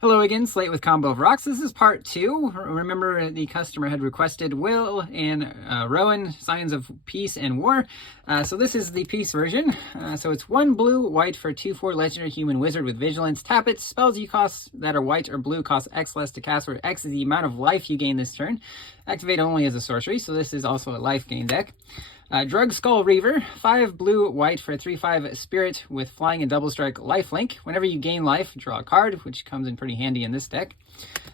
Hello again, Slate with Combo of Rocks. This is part 2. Remember, the customer had requested Will and Rowan, Scions of Peace and War. So this is the Peace version. So it's 1 blue, white for 2/4 legendary human wizard with vigilance. Tap it. Spells you cost that are white or blue cost X less to cast, where X is the amount of life you gain this turn. Activate only as a sorcery, so this is also a life gain deck. Drug Skull Reaver, 5 blue, white for 3/5 spirit with flying and double strike lifelink. Whenever you gain life, draw a card, which comes in pretty handy in this deck.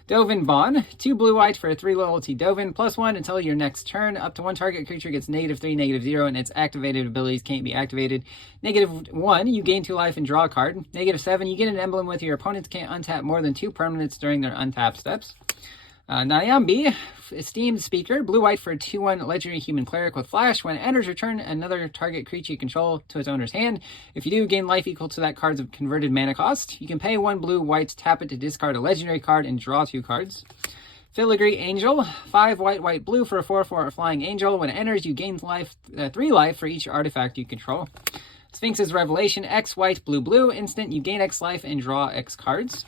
Dovin Bond, 2 blue, white for 3 loyalty Dovin, +1 until your next turn. Up to 1 target creature gets -3, -0, and its activated abilities can't be activated. -1, you gain 2 life and draw a card. -7, you get an emblem with your opponents can't untap more than 2 permanents during their untap steps. Nyambi, Esteemed Speaker, blue-white for a 2/1 legendary human cleric with flash. When it enters, return another target creature you control to its owner's hand. If you do, gain life equal to that card's converted mana cost. You can pay 1 blue, white, tap it to discard a legendary card and draw 2 cards. Filigree Angel, 5 white, white, blue for a 4/4 flying angel. When it enters, you gain 3 life for each artifact you control. Sphinx's Revelation, X white, blue, blue. Instant, you gain X life and draw X cards.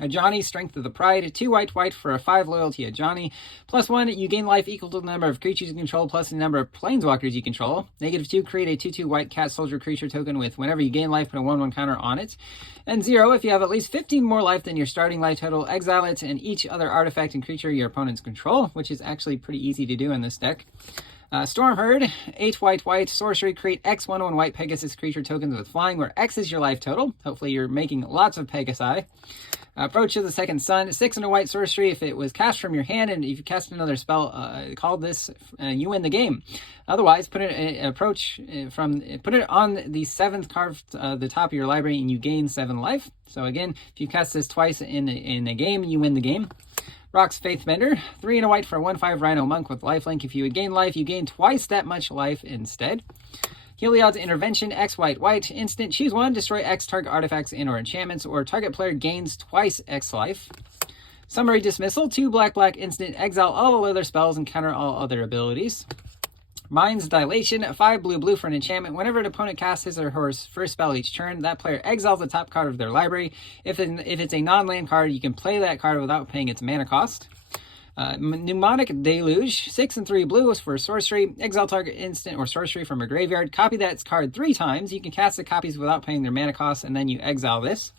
Ajani, Strength of the Pride, 2 white, white for a 5 loyalty Ajani. +1, you gain life equal to the number of creatures you control plus the number of planeswalkers you control. -2, create a 2/2 white cat soldier creature token with whenever you gain life, put a 1/1 counter on it. And 0, if you have at least 15 more life than your starting life total, exile it and each other artifact and creature your opponents control, which is actually pretty easy to do in this deck. Stormherd, 8 white, white, sorcery, create X 1/1 white Pegasus creature tokens with flying, where X is your life total. Hopefully you're making lots of Pegasi. Approach of the Second Sun, 6 and a white sorcery. If it was cast from your hand and if you cast another spell called this, you win the game. Otherwise, put it on the 7th card the top of your library and you gain 7 life. So again, if you cast this twice in a game, you win the game. Rock's Faithbender, 3 and a white for a 1/5 Rhino Monk with lifelink. If you would gain life, you gain twice that much life instead. Heliod's Intervention, X white, white. Instant, choose 1, destroy X target artifacts and or enchantments, or target player gains twice X life. Summary Dismissal, 2 black, black, instant, exile all other spells and counter all other abilities. Mind's Dilation, 5 blue, blue for an enchantment. Whenever an opponent casts his or her first spell each turn, that player exiles the top card of their library. If it's a non-land card, you can play that card without paying its mana cost. Mnemonic Deluge, 6 and 3 blues for sorcery. Exile target instant or sorcery from a graveyard. Copy that card 3 times. You can cast the copies without paying their mana cost, and then you exile this.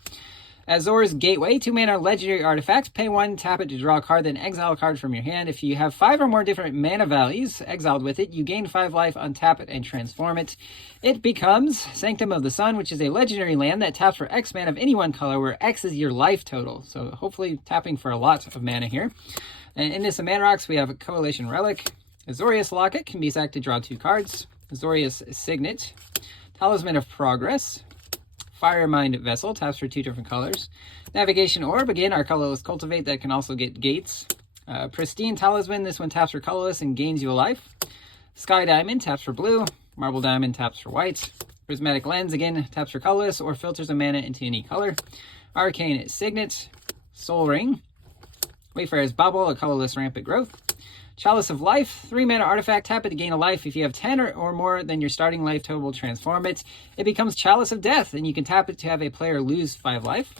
Azor's Gateway, 2 mana legendary artifacts. Pay 1, tap it to draw a card, then exile a card from your hand. If you have 5 or more different mana values exiled with it, you gain 5 life, untap it, and transform it. It becomes Sanctum of the Sun, which is a legendary land that taps for X mana of any one color, where X is your life total. So hopefully tapping for a lot of mana here. And in this Mana Rocks, we have a Coalition Relic. Azorius Locket can be sacked to draw 2 cards. Azorius Signet. Talisman of Progress. Firemind Vessel, taps for 2 different colors. Navigation Orb, again, our colorless Cultivate that can also get gates. Pristine Talisman, this one taps for colorless and gains you a life. Sky Diamond, taps for blue. Marble Diamond, taps for white. Prismatic Lens, again, taps for colorless or filters a mana into any color. Arcane Signet. Soul Ring. Wayfarer's Bauble, a colorless rampant growth. Chalice of Life, 3 mana artifact, tap it to gain a life. If you have 10 or more than your starting life total, transform it. It becomes Chalice of Death, and you can tap it to have a player lose 5 life.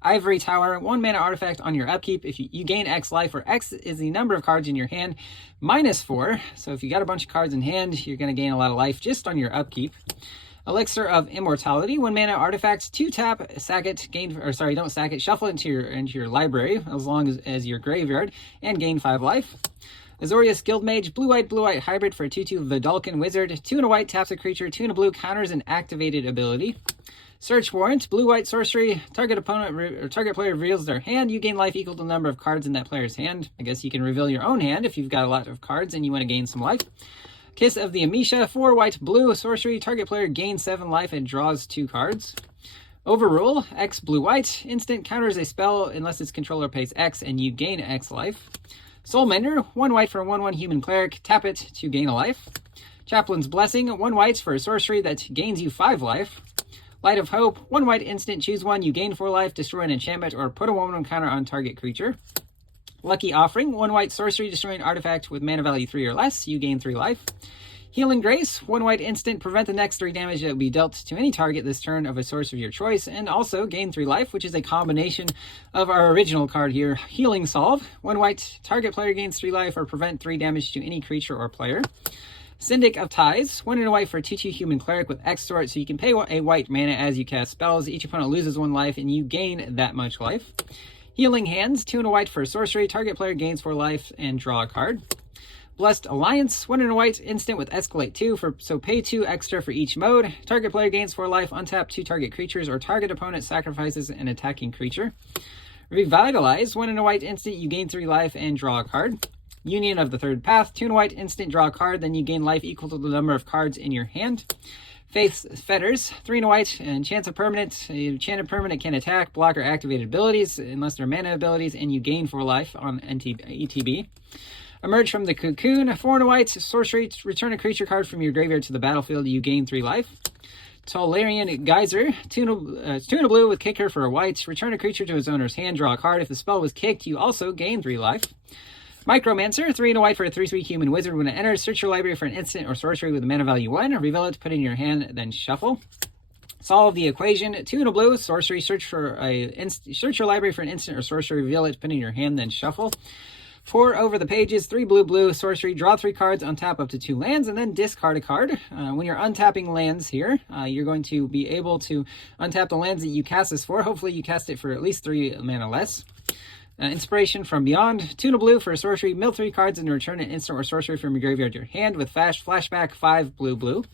Ivory Tower, 1 mana artifact on your upkeep. If you gain X life, where X is the number of cards in your hand, -4. So if you got a bunch of cards in hand, you're going to gain a lot of life just on your upkeep. Elixir of Immortality, 1 mana artifact, 2 tap, sack it, don't sack it, shuffle it into your library as long as your graveyard, and gain 5 life. Azorius Guildmage, blue white hybrid for a 2/2 Vidalcan Wizard, 2 and a white, taps a creature, 2 and a blue, counters an activated ability. Search Warrant, blue white sorcery, target opponent or target player reveals their hand, you gain life equal to the number of cards in that player's hand. I guess you can reveal your own hand if you've got a lot of cards and you want to gain some life. Kiss of the Amisha, 4 white, blue, sorcery, target player gains 7 life and draws 2 cards. Overrule, X blue white, instant, counters a spell unless its controller pays X and you gain X life. Soulmender, 1 white for a 1/1 human cleric, tap it to gain a life. Chaplain's Blessing, 1 white for a sorcery that gains you 5 life. Light of Hope, 1 white instant, choose 1, you gain 4 life, destroy an enchantment, or put a 1/1 counter on target creature. Lucky Offering, 1 white sorcery, destroy an artifact with mana value 3 or less, you gain 3 life. Healing Grace, 1 white instant, prevent the next 3 damage that will be dealt to any target this turn of a source of your choice, and also gain 3 life, which is a combination of our original card here, Healing Solve. 1 white, target player gains 3 life or prevent 3 damage to any creature or player. Syndic of Ties, 1 and a white for a 2/2 human cleric with Extort, so you can pay a white mana as you cast spells. Each opponent loses 1 life and you gain that much life. Healing Hands, 2 and a white for a sorcery, target player gains 4 life and draw a card. Blessed Alliance, 1 and a white, instant with Escalate 2, so pay 2 extra for each mode. Target player gains 4 life, untap 2 target creatures, or target opponent sacrifices an attacking creature. Revitalize, 1 and a white, instant, you gain 3 life and draw a card. Union of the Third Path, 2 and a white, instant, draw a card, then you gain life equal to the number of cards in your hand. Faith's Fetters, 3 and a white, and chance of permanent. Enchanted permanent can attack, block, or activate abilities unless they're mana abilities, and you gain 4 life on ETB. Emerge from the Cocoon, 4 and a white, sorcery, return a creature card from your graveyard to the battlefield, you gain 3 life. Tolarian Geyser, 2 and a blue with Kicker for a white, return a creature to its owner's hand, draw a card. If the spell was kicked, you also gain 3 life. Micromancer, 3 and a white for a 3/3 human wizard. When it enters, search your library for an instant or sorcery with a mana value 1, reveal it, put it in your hand, then shuffle. Solve the Equation, 2 and a blue, sorcery, search your library for an instant or sorcery, reveal it, put it in your hand, then shuffle. 4 over the pages, 3 blue, sorcery, draw 3 cards, untap up to 2 lands, and then discard a card. When you're untapping lands here, you're going to be able to untap the lands that you cast this for. Hopefully you cast it for at least 3 mana less. Inspiration from Beyond, 2 and a blue for a sorcery, mill 3 cards and return an instant or sorcery from your graveyard to your hand with flashback 5 blue.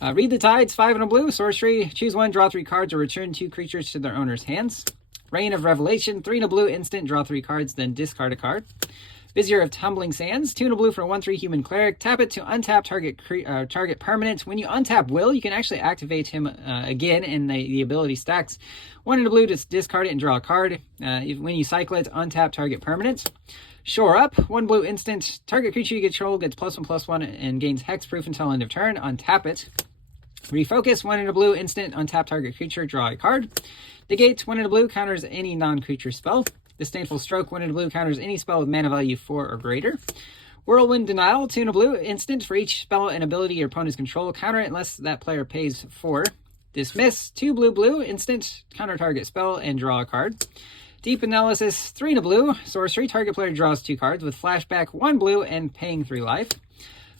Read the Tides, 5 and a blue, sorcery, choose 1, draw 3 cards, or return 2 creatures to their owner's hands. Reign of Revelation, 3 and a blue, instant, draw 3 cards, then discard a card. Vizier of Tumbling Sands, 2 and a blue for a 1/3 human cleric. Tap it to untap target permanent. When you untap Will, you can actually activate him again, and the ability stacks. 1 and a blue to discard it and draw a card. When you cycle it, untap target permanent. Shore Up, 1 blue instant. Target creature you control gets +1/+1 and gains hexproof until end of turn. Untap it. Refocus, 1 and a blue instant. Untap target creature, draw a card. Negate, 1 and a blue, counters any non-creature spell. Disdainful Stroke, 1 and a blue, counters any spell with mana value 4 or greater. Whirlwind Denial, 2 and a blue, instant. For each spell and ability your opponents control, counter it unless that player pays 4. Dismiss, 2 blue, instant. Counter target spell and draw a card. Deep Analysis, 3 and a blue, sorcery. Target player draws 2 cards with flashback 1 blue and paying 3 life.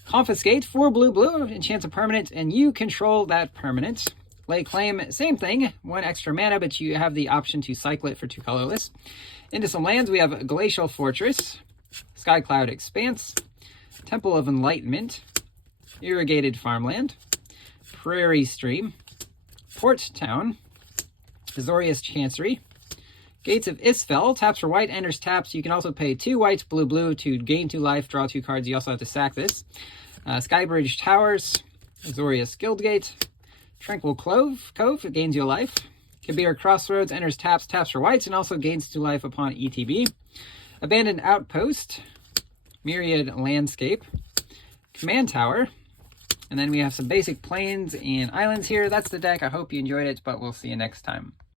Confiscate, 4 blue, enchants a permanent, and you control that permanent. Lay Claim, same thing, 1 extra mana, but you have the option to cycle it for 2 colorless. Into some lands, we have Glacial Fortress, Skycloud Expanse, Temple of Enlightenment, Irrigated Farmland, Prairie Stream, Port Town, Azorius Chancery, Gates of Isfell, taps for white, enters taps. You can also pay 2 whites, blue, to gain 2 life, draw 2 cards. You also have to sack this. Skybridge Towers, Azorius Guildgate, Tranquil Cove, it gains you a life. Kabir Crossroads, enters taps for whites, and also gains 2 life upon ETB. Abandoned Outpost, Myriad Landscape, Command Tower, and then we have some basic plains and islands here. That's the deck. I hope you enjoyed it, but we'll see you next time.